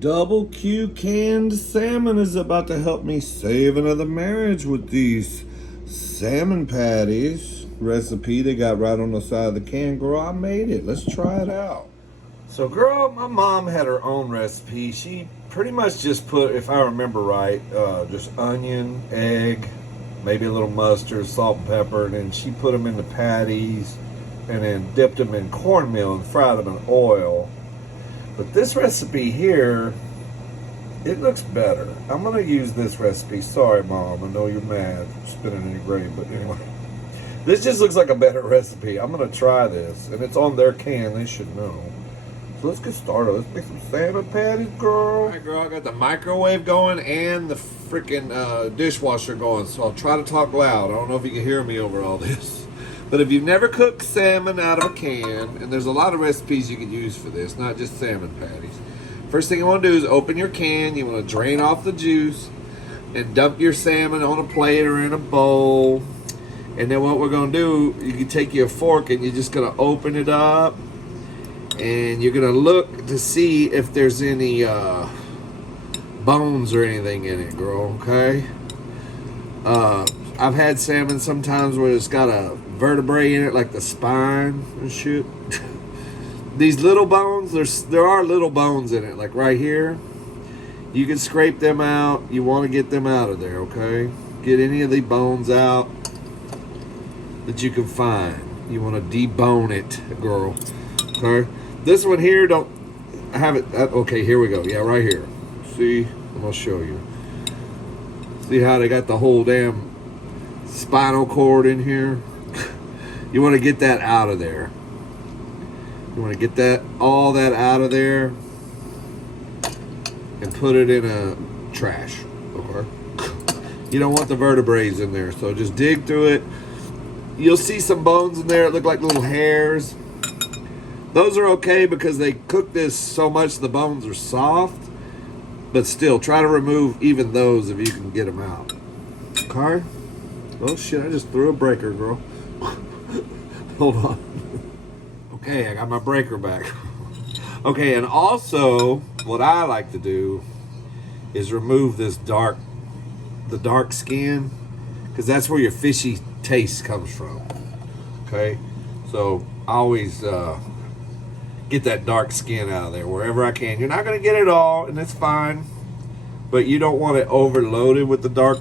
Double Q canned salmon is about to help me save another marriage with these salmon patties. Recipe they got right on the side of the can. Girl, I made it. Let's try it out. So girl, my mom had her own recipe. She pretty much just put, if I remember right, just onion, egg, maybe a little mustard, salt and pepper, and then she put them in the patties and then dipped them in cornmeal and fried them in oil. But this recipe here, it looks better. I'm gonna use this recipe. Sorry, Mom, I know you're mad for spinning any gravy, but anyway. This just looks like a better recipe. I'm gonna try this, and it's on their can, they should know. So let's get started. Let's make some salmon patties, girl. All right, girl, I got the microwave going and the freaking dishwasher going, so I'll try to talk loud. I don't know if you can hear me over all this. But if you've never cooked salmon out of a can, and there's a lot of recipes you can use for this, not just salmon patties. First thing you want to do is open your can. You want to drain off the juice and dump your salmon on a plate or in a bowl. And then what we're going to do, you can take your fork and you're just going to open it up. And you're going to look to see if there's any bones or anything in it, girl, okay? I've had salmon sometimes where it's got a vertebrae in it, like the spine and shit. These little bones, there are little bones in it, like right here. You can scrape them out. You want to get them out of there, okay? Get any of the bones out that you can find. You want to debone it, girl. Okay? This one here, don't have it. Okay, here we go. Yeah, right here. See? I'm going to show you. See how they got the whole damn spinal cord in here? You want to get that out of there. You want to get all that out of there and put it in a trash. Okay? You don't want the vertebrae in there, so just dig through it. You'll see some bones in there that look like little hairs. Those are okay because they cook this so much the bones are soft, but still try to remove even those if you can get them out. Okay? Oh shit, I just threw a breaker, girl. Hold on. Okay, I got my breaker back. Okay, and also, what I like to do is remove this the dark skin, because that's where your fishy taste comes from. Okay, so I always get that dark skin out of there wherever I can. You're not going to get it all, and it's fine, but you don't want it overloaded with the dark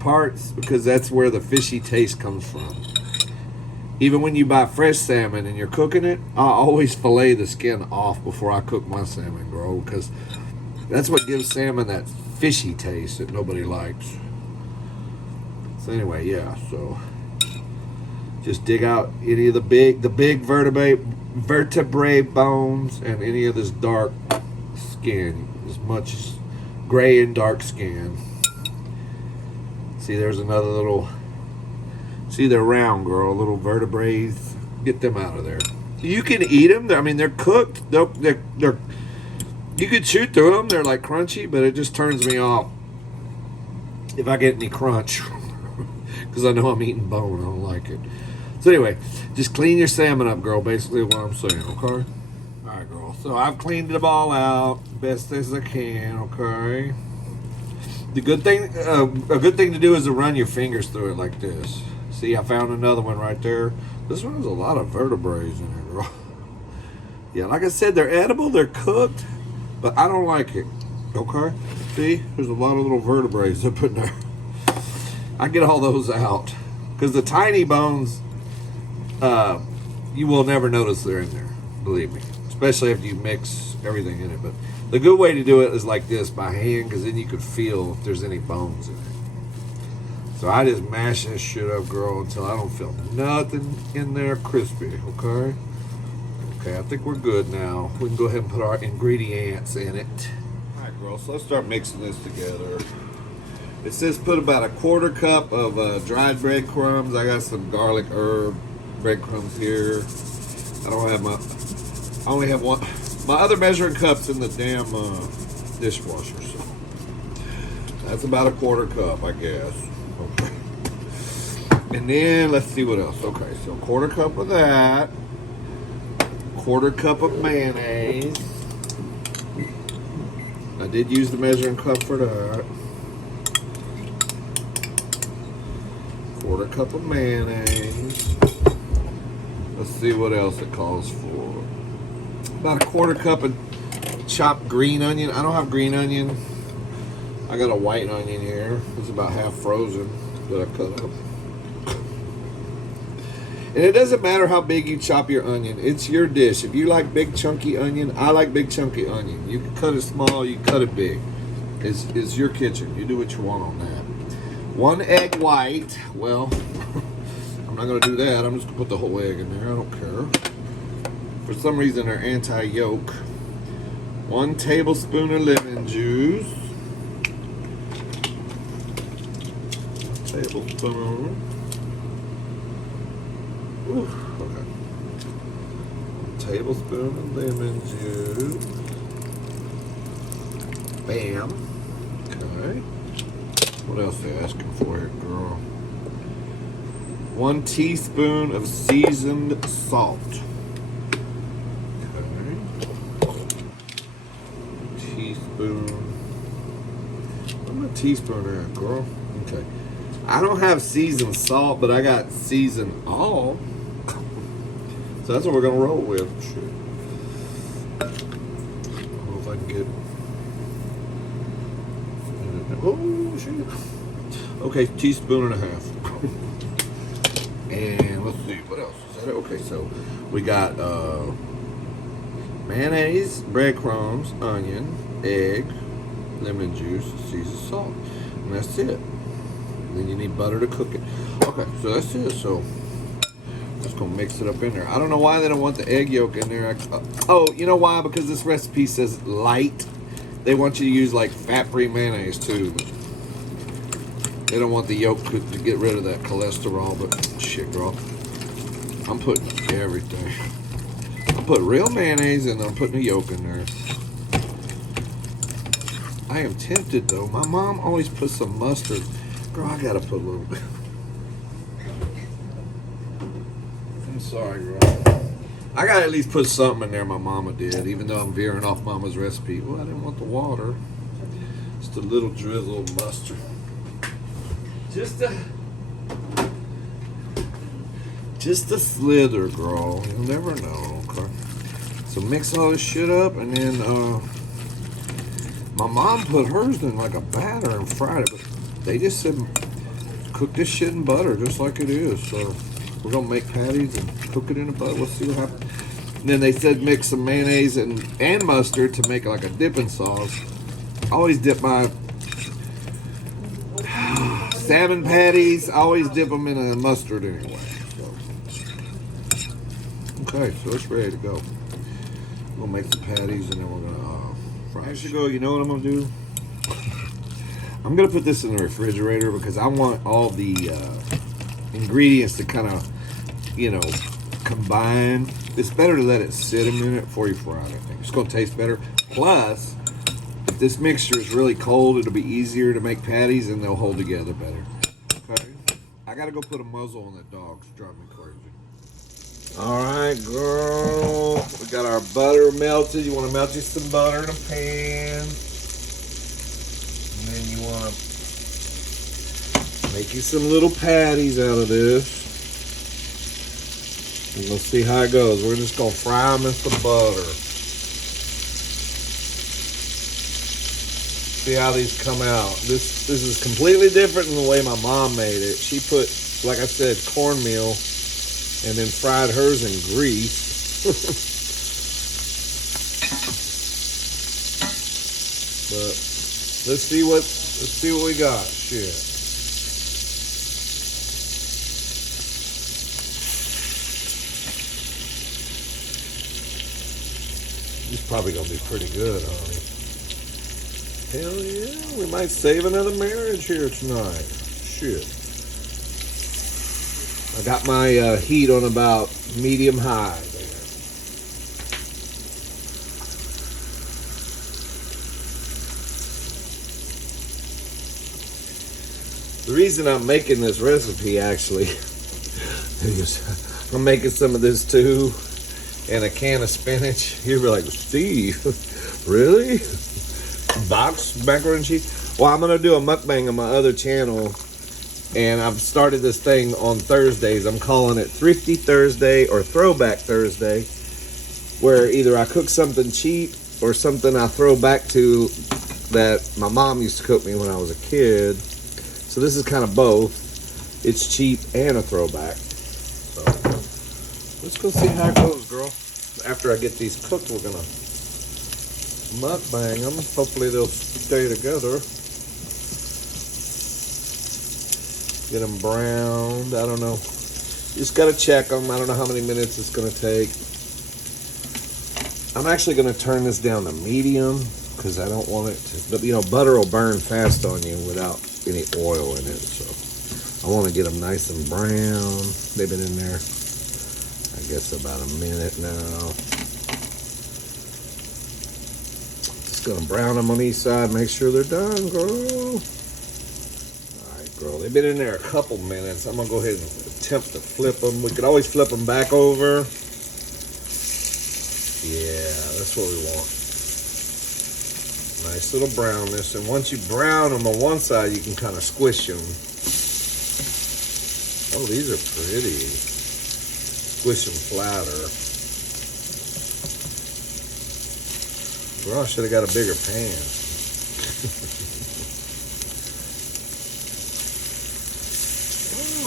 parts, because that's where the fishy taste comes from. Even when you buy fresh salmon and you're cooking it, I always fillet the skin off before I cook my salmon, girl, because that's what gives salmon that fishy taste that nobody likes. So anyway, yeah, so just dig out any of the big vertebrae bones and any of this dark skin, as much as gray and dark skin. See, there's another little. See, they're round, girl, little vertebrae. Get them out of there. You can eat them. I mean, they're cooked. They're you could chew through them. They're like crunchy, but it just turns me off if I get any crunch, because I know I'm eating bone. I don't like it. So anyway, just clean your salmon up, girl. Basically, what I'm saying. Okay. All right, girl. So I've cleaned them all out best as I can. Okay. The good thing, a good thing to do is to run your fingers through it like this. See, I found another one right there. This one has a lot of vertebrae in it, girl. Yeah, like I said, they're edible, they're cooked, but I don't like it. Okay? See, there's a lot of little vertebrae up in there. I get all those out, because the tiny bones, you will never notice they're in there. Believe me, especially if you mix everything in it. But the good way to do it is like this, by hand, because then you can feel if there's any bones in it. So I just mash this shit up, girl, until I don't feel nothing in there crispy, okay? Okay, I think we're good now. We can go ahead and put our ingredients in it. All right, girl, so let's start mixing this together. It says put about a 1/4 cup of dried breadcrumbs. I got some garlic herb breadcrumbs here. I only have one. My other measuring cup's in the damn dishwasher, so that's about a 1/4 cup, I guess. Okay. And then let's see what else. Okay, so 1/4 cup of that, 1/4 cup of mayonnaise, I did use the measuring cup for that. 1/4 cup of mayonnaise. Let's see what else it calls for. About 1/4 cup of chopped green onion. I don't have green onion. I got a white onion here. It's about half frozen that I cut up. And it doesn't matter how big you chop your onion. It's your dish. If you like big chunky onion, I like big chunky onion. You can cut it small, you can cut it big. It's your kitchen. You do what you want on that. 1 egg white. Well, I'm not going to do that. I'm just going to put the whole egg in there. I don't care. For some reason, they're anti-yolk. 1 tablespoon of lemon juice. Tablespoon. Ooh, okay. 1 tablespoon of lemon juice. Bam. Okay. What else are they asking for here, girl? 1 teaspoon of seasoned salt. Okay. Teaspoon. Where's my teaspoon at, girl? Okay. I don't have seasoned salt, but I got seasoned all. So that's what we're gonna roll with. Shit. I don't know if I can get. Oh shit. Okay, teaspoon and a half. And let's see, what else? Is that it? Okay, so we got mayonnaise, breadcrumbs, onion, egg, lemon juice, seasoned salt. And that's it. Then you need butter to cook it. Okay, so that's it. So just gonna mix it up in there. I don't know why they don't want the egg yolk in there. Oh, you know why? Because this recipe says light. They want you to use like fat-free mayonnaise too. They don't want the yolk to get rid of that cholesterol. But shit, girl, I'm putting everything. I'm putting real mayonnaise and I'm putting the yolk in there. I am tempted though. My mom always puts some mustard. Girl, I gotta put a little bit. I'm sorry, girl. I gotta at least put something in there my mama did, even though I'm veering off mama's recipe. Well, I didn't want the water. Just a little drizzle of mustard. Just a slither, girl. You'll never know, okay? So mix all this shit up, and then my mom put hers in like a batter and fried it, but they just said cook this shit in butter just like it is. So we're gonna make patties and cook it in the butter. Let's see what happens. And then they said mix some mayonnaise and mustard to make like a dipping sauce. I always dip my salmon patties. I always dip them in a mustard anyway. So. Okay, so it's ready to go. We'll make the patties and then we're gonna fry. As you go, you know what I'm gonna do? I'm gonna put this in the refrigerator because I want all the ingredients to kind of, you know, combine. It's better to let it sit a minute before you fry it. I think it's gonna taste better. Plus, if this mixture is really cold, it'll be easier to make patties and they'll hold together better. Okay, I gotta go put a muzzle on that dog. It's driving me crazy. All right, girl. We got our butter melted. You want to melt you some butter in a pan. And then you want to make you some little patties out of this. And we'll see how it goes. We're just going to fry them in some butter. See how these come out. This is completely different than the way my mom made it. She put, like I said, cornmeal and then fried hers in grease. But let's see what we got. Shit. This is probably gonna be pretty good, honey. Hell yeah, we might save another marriage here tonight. Shit. I got my heat on about medium high there. The reason I'm making this recipe actually is I'm making some of this too and a can of spinach. You'll be like, Steve, really? Box macaroni and cheese. Well, I'm gonna do a mukbang on my other channel, and I've started this thing on Thursdays. I'm calling it Thrifty Thursday or Throwback Thursday, where either I cook something cheap or something I throw back to that my mom used to cook me when I was a kid. So this is kind of both. It's cheap and a throwback. So let's go see how it goes, girl. After I get these cooked, we're gonna mukbang them. Hopefully they'll stay together. Get them browned. I don't know. Just gotta check them. I don't know how many minutes it's gonna take. I'm actually gonna turn this down to medium because I don't want it to. But you know, butter will burn fast on you without any oil in it. So I want to get them nice and brown. They've been in there, I guess, about a minute now. Just gonna brown them on each side. Make sure they're done, girl. Girl, they've been in there a couple minutes. I'm gonna go ahead and attempt to flip them. We could always flip them back over. Yeah, that's what we want. Nice little brownness. And once you brown them on one side, you can kind of squish them. Oh, these are pretty. Squish them flatter. Well, I should have got a bigger pan.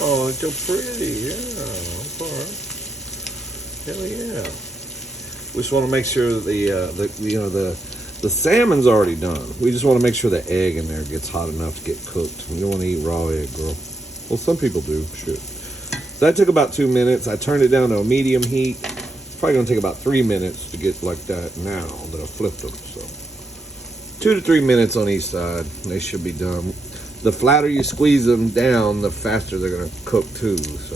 Oh, it's so pretty, yeah. Okay. Hell yeah. We just want to make sure that the salmon's already done. We just want to make sure the egg in there gets hot enough to get cooked. We don't want to eat raw egg, girl. Well, some people do. Shit. So that took about 2 minutes. I turned it down to a medium heat. It's probably gonna take about 3 minutes to get like that now that I flipped them. So 2 to 3 minutes on each side. They should be done. The flatter you squeeze them down, the faster they're gonna cook too. So,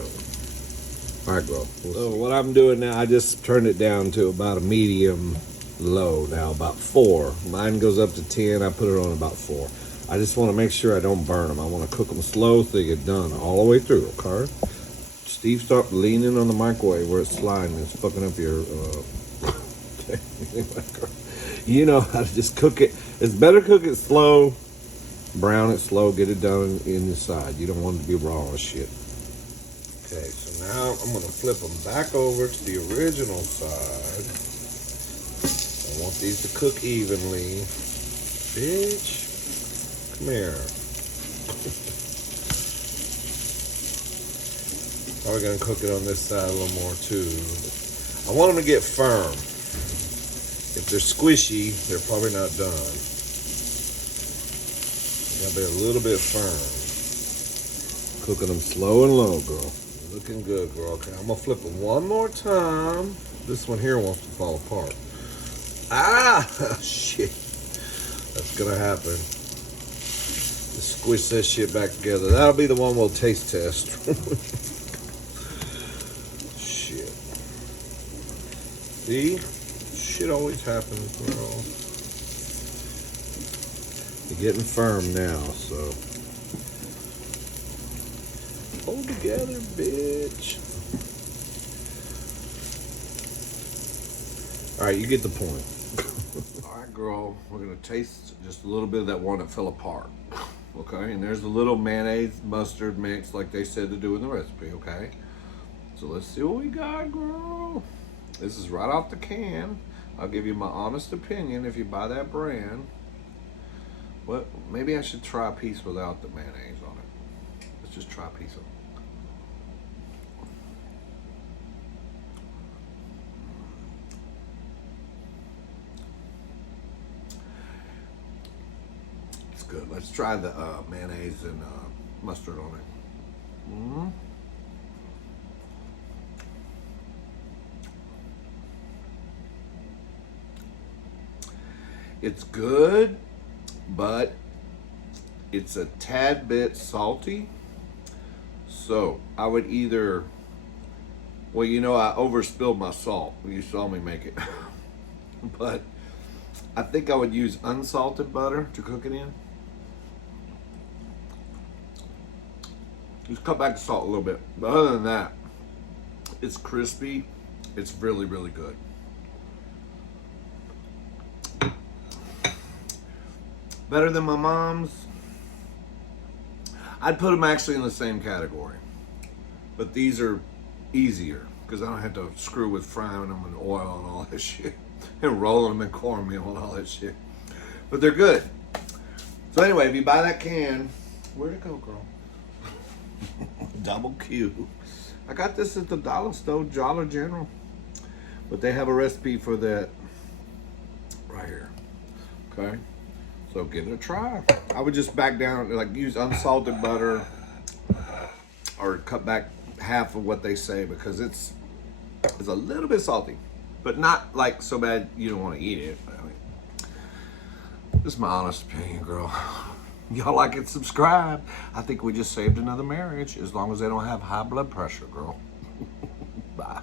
all right, girl. So what I'm doing now, I just turned it down to about a medium low now, about 4. Mine goes up to 10. I put it on about 4. I just want to make sure I don't burn them. I want to cook them slow so they get done all the way through. Okay. Steve, stop leaning on the microwave where it's sliding. It's fucking up your. You know how to just cook it. It's better to cook it slow. Brown it slow, get it done in the side. You don't want it to be raw as shit. Okay, so now I'm gonna flip them back over to the original side. I want these to cook evenly. Bitch, come here. Probably gonna cook it on this side a little more too. I want them to get firm. If they're squishy, they're probably not done. Gotta be a little bit firm. Cooking them slow and low, girl. Looking good, girl. Okay, I'm gonna flip them one more time. This one here wants to fall apart. Ah, shit. That's gonna happen. Just squish this shit back together. That'll be the one we'll taste test. Shit. See? Shit always happens, girl. You're getting firm now, so hold together, bitch. All right, you get the point. All right, girl, we're gonna taste just a little bit of that one that fell apart. Okay, and there's a little mayonnaise mustard mix like they said to do in the recipe. Okay, so let's see what we got, girl. This is right off the can. I'll give you my honest opinion if you buy that brand. Well, maybe I should try a piece without the mayonnaise on it. Let's just try a piece of it. It's good. Let's try the mayonnaise and mustard on it. Mm-hmm. It's good, but it's a tad bit salty. So I would either, well, you know, I overspilled my salt when you saw me make it. But I think I would use unsalted butter to cook it in. Just cut back the salt a little bit. But other than that, it's crispy. It's really, really good. Better than my mom's? I'd put them actually in the same category. But these are easier because I don't have to screw with frying them in oil and all that shit. And rolling them in cornmeal and all that shit. But they're good. So anyway, if you buy that can, where'd it go, girl? Double Q. I got this at the dollar store, Dollar General. But they have a recipe for that right here. Okay? So give it a try. I would just back down, like use unsalted butter or cut back half of what they say because it's a little bit salty, but not like so bad you don't want to eat it. I mean, this is my honest opinion, girl. Y'all like it, subscribe. I think we just saved another marriage as long as they don't have high blood pressure, girl. Bye.